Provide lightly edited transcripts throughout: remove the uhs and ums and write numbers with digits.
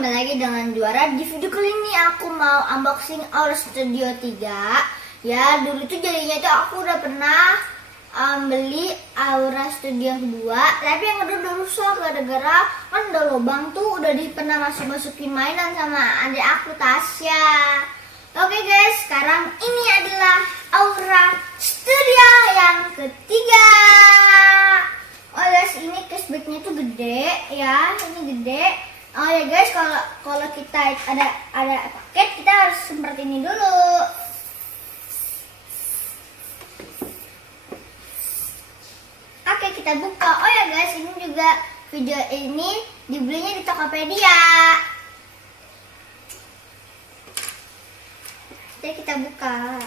kembali lagi dengan Juara. Di video kali ini aku mau unboxing Aura Studio 3. Ya, dulu tuh jadinya tuh aku udah pernah beli Aura Studio yang kedua, tapi yang kedua udah rusak gara-gara kan udah lubang tuh, udah pernah masukin mainan sama adik aku Tasya. Oke guys, sekarang ini adalah Aura Studio yang ketiga. Oh guys, ini cashbacknya tuh gede ya, ini gede. Oh ya guys, kalau kita ada paket, kita harus seperti ini dulu. Oke, kita buka. Oh ya guys, ini juga video ini dibelinya di Tokopedia. Jadi kita buka.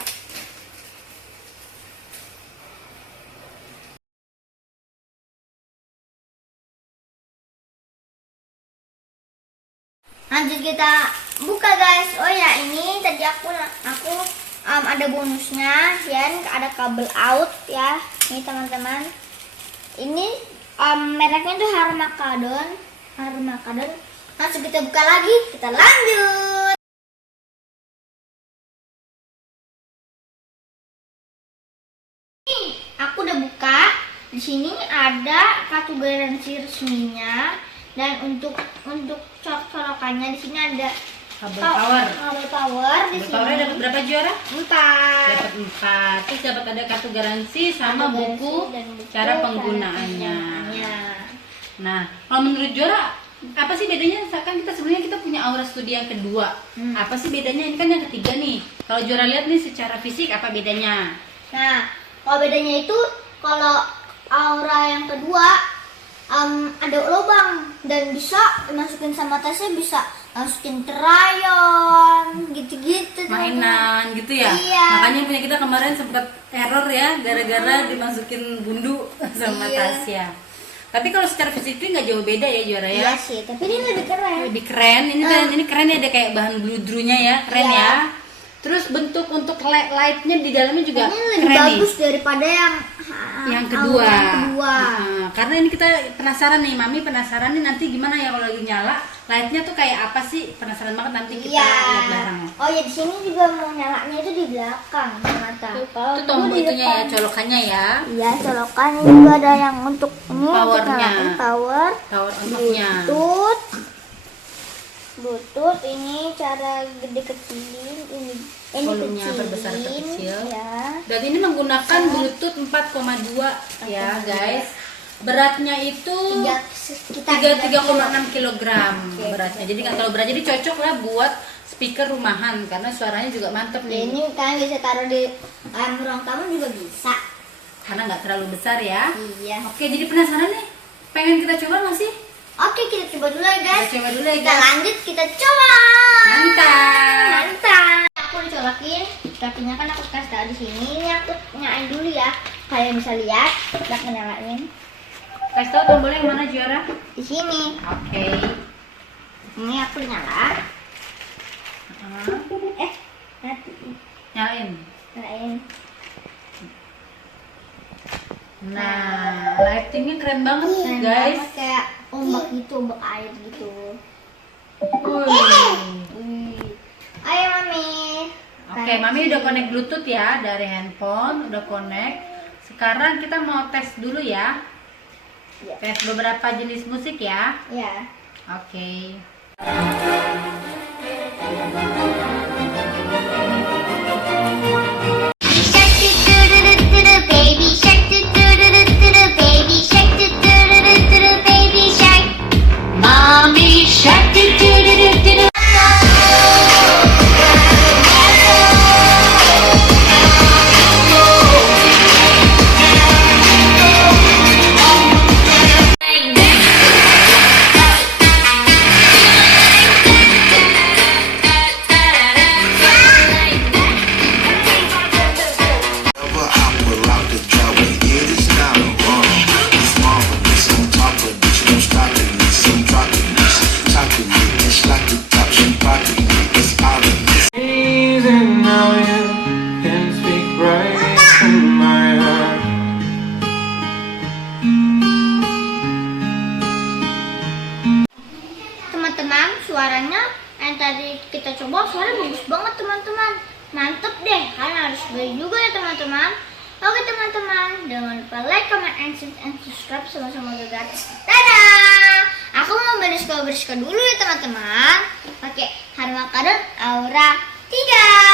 Lanjut kita buka guys. Oh ya, ini tadi aku ada bonusnya ya, ada kabel out ya. Ini teman-teman. Ini mereknya tuh Harmakadon. Langsung kita buka lagi. Kita lanjut. Nih, aku udah buka. Di sini ada kartu garansi resminya. Dan untuk colokannya di sini ada kabel power. Kabel power di sini. Powernya dapat berapa Juara? 4. Dapat 4. Terus dapat ada kartu garansi sama buku cara penggunaannya. Nah, kalau menurut Juara apa sih bedanya? Kan kita sebelumnya kita punya Aura Studio yang kedua. Apa sih bedanya? Ini kan yang ketiga nih. Kalau Juara lihat nih secara fisik apa bedanya? Nah, kalau bedanya itu kalau Aura yang kedua ada lubang dan bisa dimasukin sama tasnya, bisa masukin krayon gitu-gitu, mainan gitu ya. Iya. Makanya punya kita kemarin sempat error ya gara-gara dimasukin bundu sama Tasya. Tapi kalau secara fisik itu nggak jauh beda ya Juara ya. Iya sih, tapi ini lebih keren. Lebih keren. Ini keren ya, ada kayak bahan bludrunya ya, keren ya. Terus bentuk untuk lightnya di dalamnya juga ini lebih keren bagus nih. Daripada yang kedua. Nah, karena ini kita penasaran nih, Mami penasaran nih nanti gimana ya kalau lagi nyala lightnya tuh kayak apa sih, penasaran banget nanti kita lihat bareng. Oh ya, di sini juga mau nyalanya itu di belakang mata. Itu tombol itunya ya, colokannya ya. Iya, colokan juga ada yang untuk ini Powernya. Power Untuknya. Bluetooth ini cara gede kecilin, ini volumenya kecilin, perbesar kecil ya. Dan ini menggunakan Bluetooth 4,2 ya guys. Beratnya itu 3,6 kg beratnya. Jadi nggak terlalu berat, jadi cocok lah buat speaker rumahan karena suaranya juga mantep nih. Ini kan bisa taruh di ruang tamu juga bisa. Karena nggak terlalu besar ya. Iya. Oke, jadi penasaran nih, pengen kita coba nggak sih? Oke, kita coba dulu ya guys. Kita coba dulu ya Kita guys. lanjut, kita coba. Mantap. Aku udah colokin, kakinya kan aku kasih tahu di sini. Ini aku nyalain dulu ya. Kalian bisa lihat, aku nyalain. Kasih tahu tombolnya yang mana Juara? Di sini. Oke. Ini aku nyala. Nanti Nyalain. nyalain. Nah, lightingnya keren banget Keren guys. banget, kayak ombak gitu, ombak air gitu. Wih. Ayo Mami. Oke, Mami udah connect Bluetooth ya dari handphone, udah connect. Sekarang kita mau tes dulu ya. Iya. Tes beberapa jenis musik ya. Ya. Oke. kan suaranya yang tadi kita coba suaranya bagus banget teman-teman. Mantep deh, kalian harus beli juga ya teman-teman. Oke teman-teman, jangan lupa like, comment, and subscribe sama-sama gratis. Dadah! Aku mau bersuka dulu ya teman-teman. Pakai Harmakaron Aura 3.